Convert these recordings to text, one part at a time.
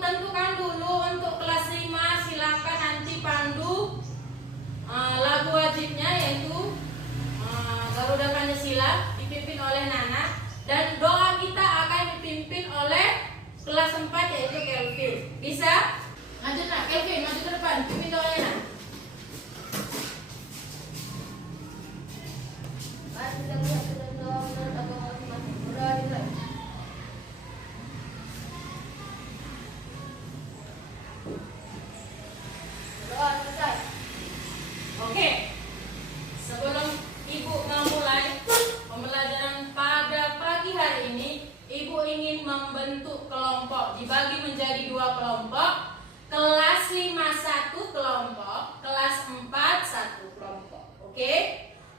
tentukan dulu untuk kelas 5, silakan nanti pandu lagu wajibnya yaitu Garuda Pancasila dipimpin oleh Nana, dan doa kita akan dipimpin oleh kelas 4 yaitu Kelvin. Bisa? Lanjut nak, Kelvin maju ke depan, pimpin doanya nak. Oke, sebelum Ibu memulai pembelajaran pada pagi hari ini, Ibu ingin membentuk kelompok, dibagi menjadi 2 kelompok. Kelas 5 1 kelompok, kelas 4 1 kelompok. Oke?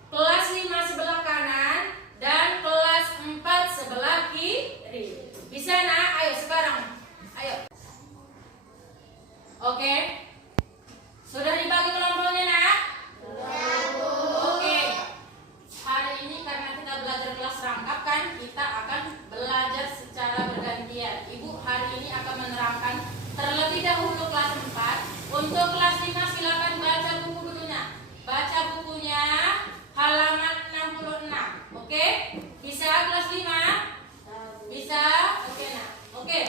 Kelas 5 sebelah kanan dan kelas 4 sebelah kiri. Bisa nak? Ayo sekarang. Ayo. Oke. Sudah dibagi kelompoknya nak? Oke. Hari ini karena kita belajar kelas rangkap kan, kita akan belajar secara bergantian. Ibu hari ini akan menerangkan terlebih dahulu kelas 4. Untuk kelas 5 silakan baca buku dulunya. Baca bukunya halaman 66. Oke? Bisa kelas 5? Bisa? Oke nak. Oke.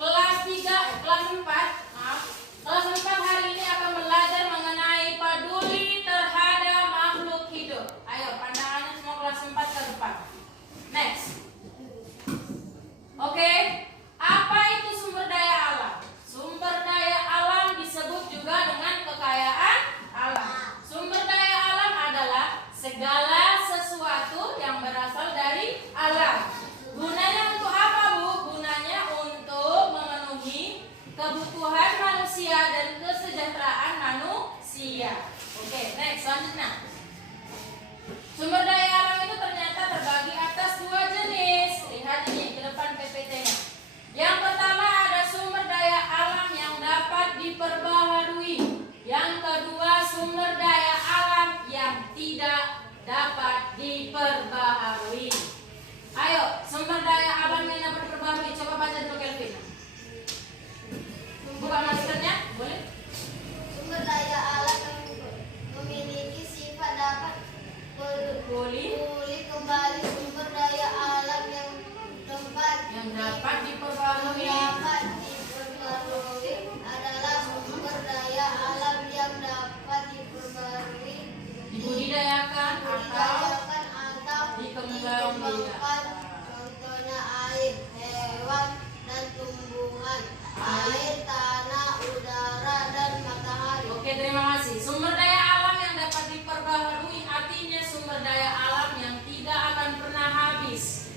Kelas 3, kelas 4, maaf. Kelas 4 hari ini akan belajar mengenai peduli terhadap makhluk hidup. Ayo pandangannya semua kelas 4 ke depan. Next. Oke. Apa itu sumber daya alam? Sumber daya alam disebut juga dengan kekayaan alam. Sumber daya alam adalah segala sesuatu yang berasal dari alam. Gunanya untuk apa, Bu? Gunanya untuk memenuhi kebutuhan manusia dan kesejahteraan manusia. Oke, next, selanjutnya. Sumber daya alam itu ternyata terbagi atas 2 jenis. Lihat ini ke depan PPT-nya. Yang pertama ada sumber daya alam yang dapat diperbaharui. Yang kedua sumber daya alam yang tidak dapat diperbaharui. Ayo, sumber daya alam yang dapat diperbaharui. Coba baca dulu Kelvin. Buka maskernya, boleh? Sumber daya alam yang memiliki sifat dapat Pulih kembali. Sumber daya alam yang dapat diperbaharui adalah sumber daya alam yang dapat diperbaharui, dibudidayakan atau dikembangkan. Contohnya air, hewan, dan tumbuhan, air, tanah, udara, dan matahari. Oke, terima kasih. Sumber daya alam yang dapat diperbaharui artinya sumber daya alam yang tidak akan pernah habis.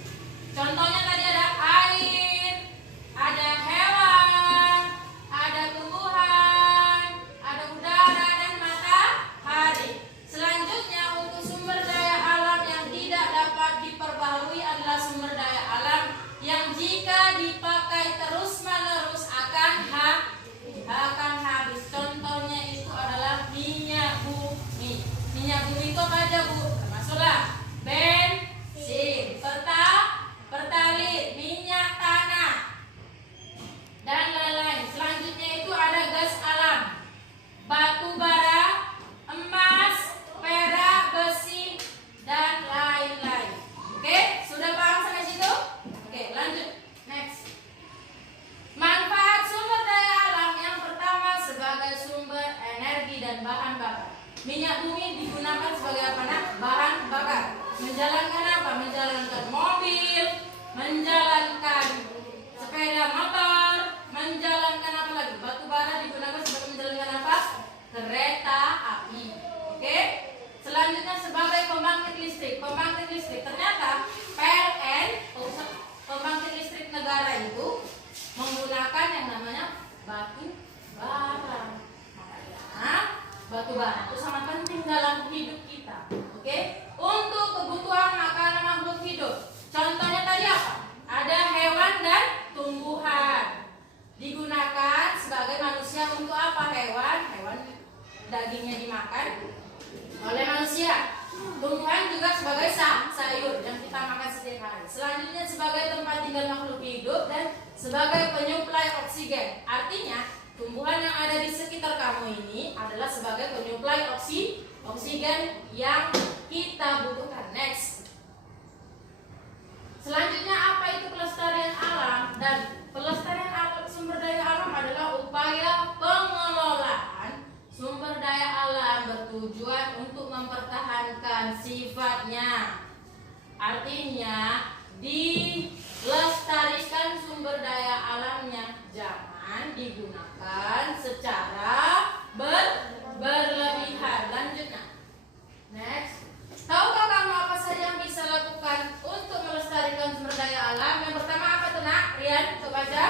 Contohnya tadi ada air, ada hewan, ada tumbuhan, ada udara, dan matahari. Selanjutnya untuk sumber daya alam yang tidak dapat diperbaharui adalah sumber daya alam yang jika dipakai terus-menerus akan habis. Contohnya itu adalah minyak bumi. Minyak bumi itu apa aja, Bu? Termasuklah bensin, pertalit, minyak tanah, dan lain-lain. Selanjutnya itu ada gas alam, batu bara, emas, perak, besi, dan lain-lain. Oke, sudah paham sampai situ? Oke, lanjut. Next. Manfaat sumber daya alam yang pertama sebagai sumber energi dan bahan bakar. Minyak bumi digunakan sebagai apa nak? Bahan bakar. Menjalankan apa? Menjalankan mobil, menjalankan sepeda motor, menjalankan apa lagi? Batu bara digunakan sebagai menjalankan apa? Kereta api. Oke? Selanjutnya sebagai pembangkit listrik. Pembangkit listrik ternyata PLN, pembangkit listrik negara itu menggunakan yang namanya batu bara. Makanya batu bara itu sangat penting dalam hidup kita. Oke? Untuk kebutuhan makanan makhluk hidup. Contohnya tadi apa? Ada hewan dan tumbuhan. Digunakan sebagai manusia untuk apa? Hewan dagingnya dimakan oleh manusia. Tumbuhan juga sebagai sayur yang kita makan setiap hari. Selanjutnya sebagai tempat tinggal makhluk hidup dan sebagai penyuplai oksigen. Artinya, tumbuhan yang ada di sekitar kamu ini adalah sebagai penyuplai oksigen yang kita butuhkan. Next. Selanjutnya, apa itu pelestarian alam? Dan pelestarian alam, sumber daya alam adalah upaya pengelolaan sumber daya alam bertujuan untuk mempertahankan sifatnya. Artinya, dilestarikan sumber daya alamnya, jangan digunakan secara berlebihan. Lanjutnya. Next. Tahukah kamu apa saja yang bisa lakukan untuk melestarikan sumber daya alam? Yang pertama apa tuh, Nak? Rian, coba baca.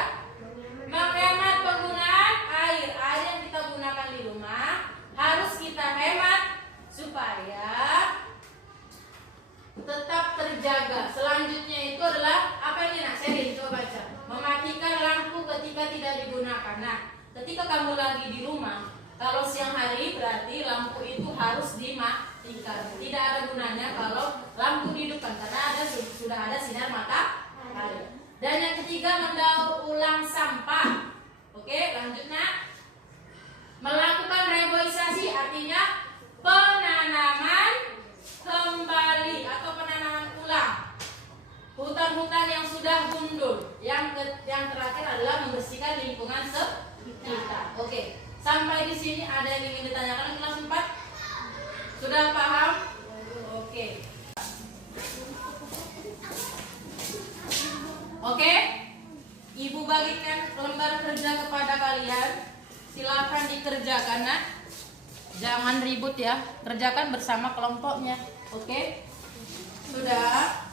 Menghemat penggunaan air. Air yang kita gunakan di rumah harus kita hemat supaya tetap terjaga. Selanjutnya itu adalah apa ini, Nak? Sherin, coba baca. Mematikan lampu ketika tidak digunakan. Nah, ketika kamu lagi di rumah, kalau siang hari berarti lampu itu harus dimatikan. Tidak ada gunanya kalau lampu dihidupkan karena sudah ada sinar matahari. Dan yang ketiga, mendaur ulang sampah. Oke, lanjut, Nak. Melakukan reboisasi artinya penanaman kembali atau penanaman ulang hutan-hutan yang sudah gundul. Yang terakhir adalah membersihkan lingkungan sekitar. Oke, sampai di sini ada yang ingin ditanyakan kelas 4? Sudah paham? Oke. Oke, Ibu bagikan lembar kerja kepada kalian. Silakan dikerjakan, Nak. Jangan ribut ya. Kerjakan bersama kelompoknya. Oke? Sudah.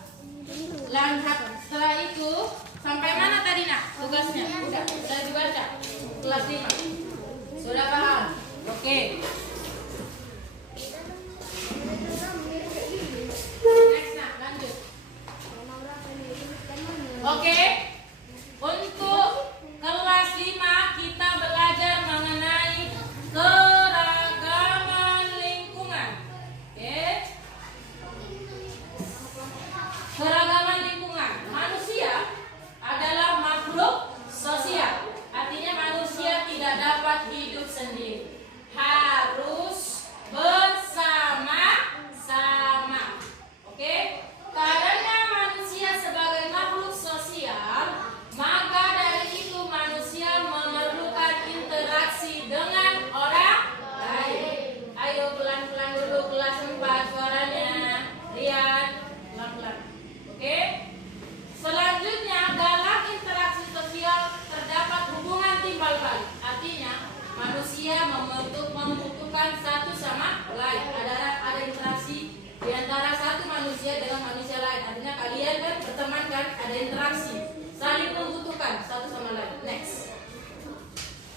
Lanjut. Setelah itu sampai mana tadi, Nak? Tugasnya sudah dibaca. Kelas 5. Sudah paham? Oke. Next, Nak, lanjut. Oke. Untuk kelas 5 kita belajar mengenai keragaman lingkungan. Oke. Keragaman lingkungan. Manusia adalah makhluk sosial. Artinya manusia tidak dapat hidup sendiri. Harus bersama-sama. Oke? Karena manusia sebagai makhluk sosial, maka dari itu manusia memerlukan interaksi dengan orang lain. Ayo pelan-pelan dulu kelas 4 suaranya. Rian, pelan-pelan. Oke? Selanjutnya, dalam interaksi sosial terdapat hubungan timbal balik. Artinya, manusia membutuhkan satu sama lain. Ada interaksi di antara satu manusia dengan manusia lain. Artinya kalian kan berteman kan, ada interaksi, saling membutuhkan satu sama lain. Next.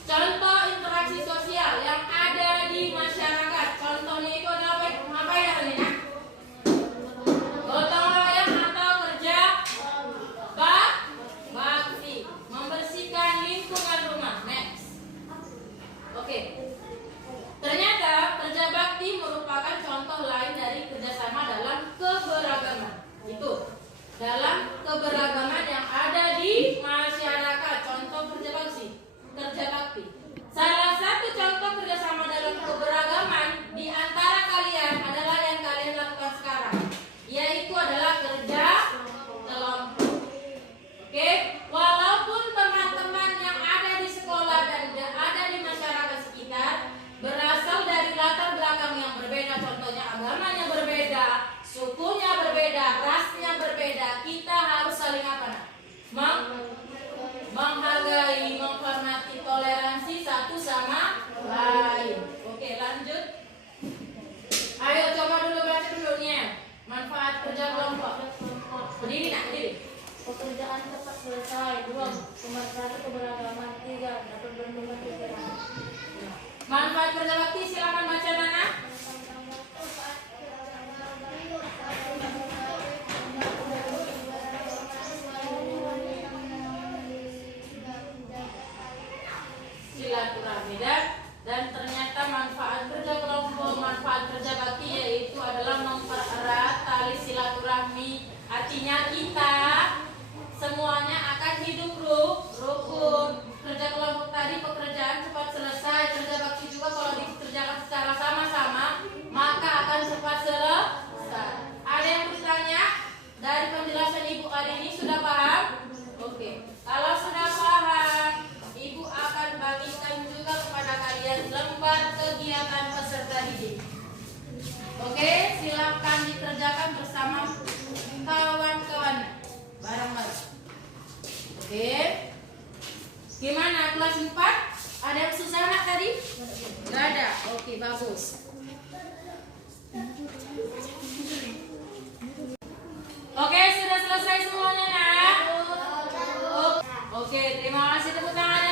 Contoh interaksi sosial yang ada di masyarakat. Contohnya itu adalah apa ya, Rina? Gotong royong atau kerja bakti, membersihkan lingkungan rumah. Next. Oke. Ternyata kerja bakti merupakan contoh lain dari kerjasama dalam keberagaman. Itu dalam keberagaman yang ada di masyarakat. Contoh kerja bakti. Salah satu contoh kerjasama dalam keberagaman di antara kalian adalah yang kalian lakukan sekarang, yaitu adalah kerja kelompok. Oke, walaupun teman-teman yang ada di sekolah dan ada di masyarakat sekitar berasal dari latar belakang yang berbeda, contohnya agamanya berbeda, sukunya berbeda, rasnya berbeda, kita harus saling apa, Nak? Menghargai, menghormati, toleransi satu sama lain. Oke, lanjut. Ayo coba dulu baca dulunya. Manfaat kerja kelompok. Berdiri, Nak, berdiri. Pekerjaan cepat selesai. 2. Pemanfaatan keberagaman. 3. Dapat berkembang pikiran. Manfaat kerja bakti, silakan baca, Nana. Silaturahmi dan ternyata manfaat kerja kelompok, manfaat kerja bakti yaitu adalah mempererat tali silaturahmi. Artinya kita semuanya akan hidup Gimana kelas 4? Ada yang susah nak tadi? Gak ada. Oke, bagus. Oke, sudah selesai semuanya nak? Oke, terima kasih tepuk tangan